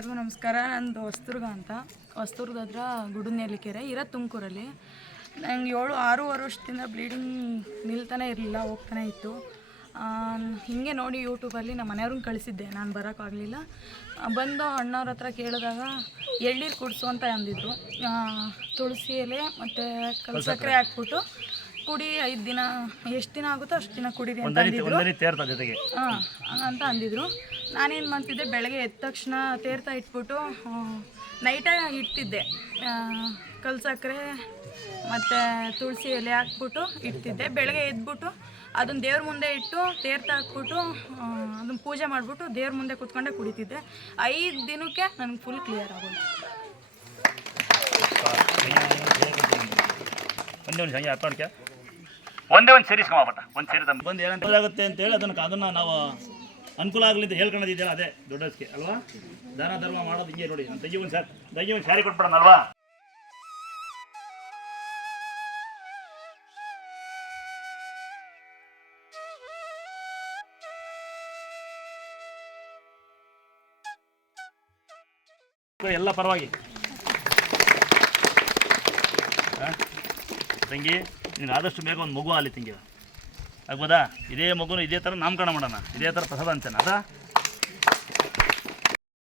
ಎಲ್ಲರಿಗೂ ನಮಸ್ಕಾರ. ನಂದು ಹೊಸ್ದುರ್ಗ ಅಂತ. ಹೊಸ್ದುರ್ಗ ಹತ್ರ ಗುಡುನೆಲ್ಲಿಕೆರೆ ಇರೋ ತುಮಕೂರಲ್ಲಿ ನಂಗೆ ಏಳು ಆರೂವರೆ ವರ್ಷದಿಂದ ಬ್ಲೀಡಿಂಗ್ ನಿಲ್ತಾನೆ ಇರಲಿಲ್ಲ ಹೋಗ್ತಾನೆ ಇತ್ತು. ಹೀಗೆ ನೋಡಿ ಯೂಟ್ಯೂಬಲ್ಲಿ ನಮ್ಮ ಮನೆಯವ್ರನ್ನ ಕಳಿಸಿದ್ದೆ. ನಾನು ಬರೋಕ್ಕಾಗಲಿಲ್ಲ. ಬಂದು ಅಣ್ಣವ್ರ ಹತ್ರ ಕೇಳಿದಾಗ ಎಳ್ನೀರು ಕುಡಿಸು ಅಂತ ಅಂದಿದ್ರು. ತುಳಸಿ ಎಲೆ ಮತ್ತು ಕಲ್ ಸಕ್ಕರೆ ಹಾಕ್ಬಿಟ್ಟು ಕುಡಿ ಐದು ದಿನ ಎಷ್ಟು ದಿನ ಆಗುತ್ತೋ ಅಷ್ಟು ದಿನ ಕುಡೀರಿ ಅಂತ ಅಂದಿದ್ರು. ಹಾಂ ಅಂತ ಅಂದಿದ್ರು. ನಾನೇನು ಮಾಡ್ತಿದ್ದೆ ಬೆಳಗ್ಗೆ ಎದ್ದ ತಕ್ಷಣ ತೇರ್ತಾ ಇಟ್ಬಿಟ್ಟು ನೈಟೇ ಇಡ್ತಿದ್ದೆ ಆ, ಕಲ್ ಸಕ್ಕರೆ ಮತ್ತು ತುಳಸಿ ಎಲೆ ಹಾಕ್ಬಿಟ್ಟು ಇಡ್ತಿದ್ದೆ ಬೆಳಗ್ಗೆ ಎದ್ಬಿಟ್ಟು ಅದನ್ನ ದೇವ್ರ ಮುಂದೆ ಇಟ್ಟು ತೇರ್ತಾ ಹಾಕ್ಬಿಟ್ಟು ಅದನ್ನ ಪೂಜೆ ಮಾಡಿಬಿಟ್ಟು ದೇವ್ರ ಮುಂದೆ ಕುತ್ಕೊಂಡೆ ಕುಡಿತಿದ್ದೆ. ಐದು ದಿನಕ್ಕೆ ನನಗೆ ಫುಲ್ ಕ್ಲಿಯರ್ ಆಗೋದು ಒಂದೇ ಒಂದು ಸರಿ ಮಾಡ್ಕೆ ಒಂದೇ ಒಂದು ಸೇರಿಸ್ಕೊಂಬ ಬಟ್ಟ ಒಂದು ಸೇರಿ ಬಂದು ಏನಂತ ಆಗುತ್ತೆ ಅಂತೇಳಿ ಅದನ್ನು ಅದನ್ನು ನಾವು ಅನುಕೂಲ ಆಗಲಿ ಅಂತ ಹೇಳ್ಕೊಳ್ಳೋದಿದೆಯಲ್ಲ, ಅದೇ ದೊಡ್ಡದಕ್ಕೆ ಅಲ್ವಾ? ದಾನ, ಧರ್ಮ ಮಾಡೋದು ಹಿಂಗೆ ನೋಡಿ. ತಂಗಿ ಒಂದು ಸಾರಿ ತಂಗಿ ಒಂದು ಸ್ಯಾರಿ ಕೊಟ್ಬಿಡೋಣಲ್ವಾ? ಎಲ್ಲ ಪರವಾಗಿ? ತಂಗಿ ನೀನು ಆದಷ್ಟು ಬೇಗ ಒಂದು ಮಗು ಅಲ್ಲಿ ತಂಗಿ. ಆಗ್ಬೋದಾ? ಇದೇ ಮಗುನು ಇದೇ ಥರ ನಾಮಕರಣ ಮಾಡೋಣ. ಇದೇ ಥರ ಪ್ರಸಾದ ಅಂತಾನೆ ಅದಾ?